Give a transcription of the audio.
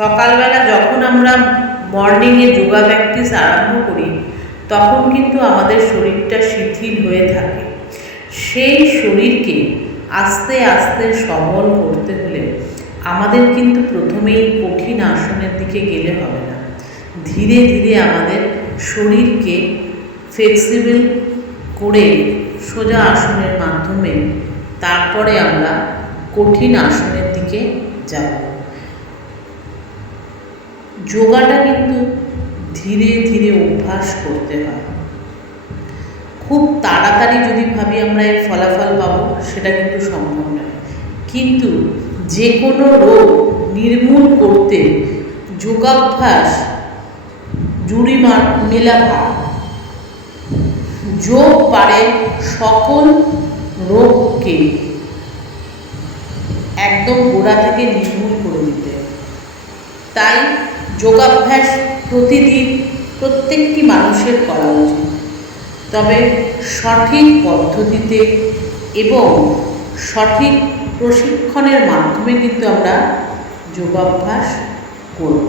সকালবেলা যখন আমরা মর্নিংয়ে যোগা প্র্যাকটিস আরম্ভ করি তখন কিন্তু আমাদের শরীরটা শিথিল হয়ে থাকে। সেই শরীরকে আস্তে আস্তে সবল করতে হলে আমাদের কিন্তু প্রথমেই কঠিন আসনের দিকে গেলে হবে না। ধীরে ধীরে আমাদের শরীরকে ফ্লেক্সিবল করে সোজা আসনের মাধ্যমে তারপরে আমরা কঠিন আসনের দিকে যাব। যোগাটা কিন্তু ধীরে ধীরে অভ্যাস করতে হয়। খুব তাড়াতাড়ি যদি ভাবি আমরা এর ফলাফল পাবো সেটা কিন্তু সম্ভব নয়। কিন্তু যে কোনো রোগ নির্মূল করতে যোগাভ্যাস জুড়ি মেলা ভার। যোগ পারে সকল রোগকে একদম গোড়া থেকে নির্মূল করে দিতে। তাই যোগাভ্যাস প্রতিদিন প্রত্যেকটি মানুষের করা উচিত, তবে সঠিক পদ্ধতিতে এবং সঠিক প্রশিক্ষণের মাধ্যমে কিন্তু আমরা যোগাভ্যাস করব।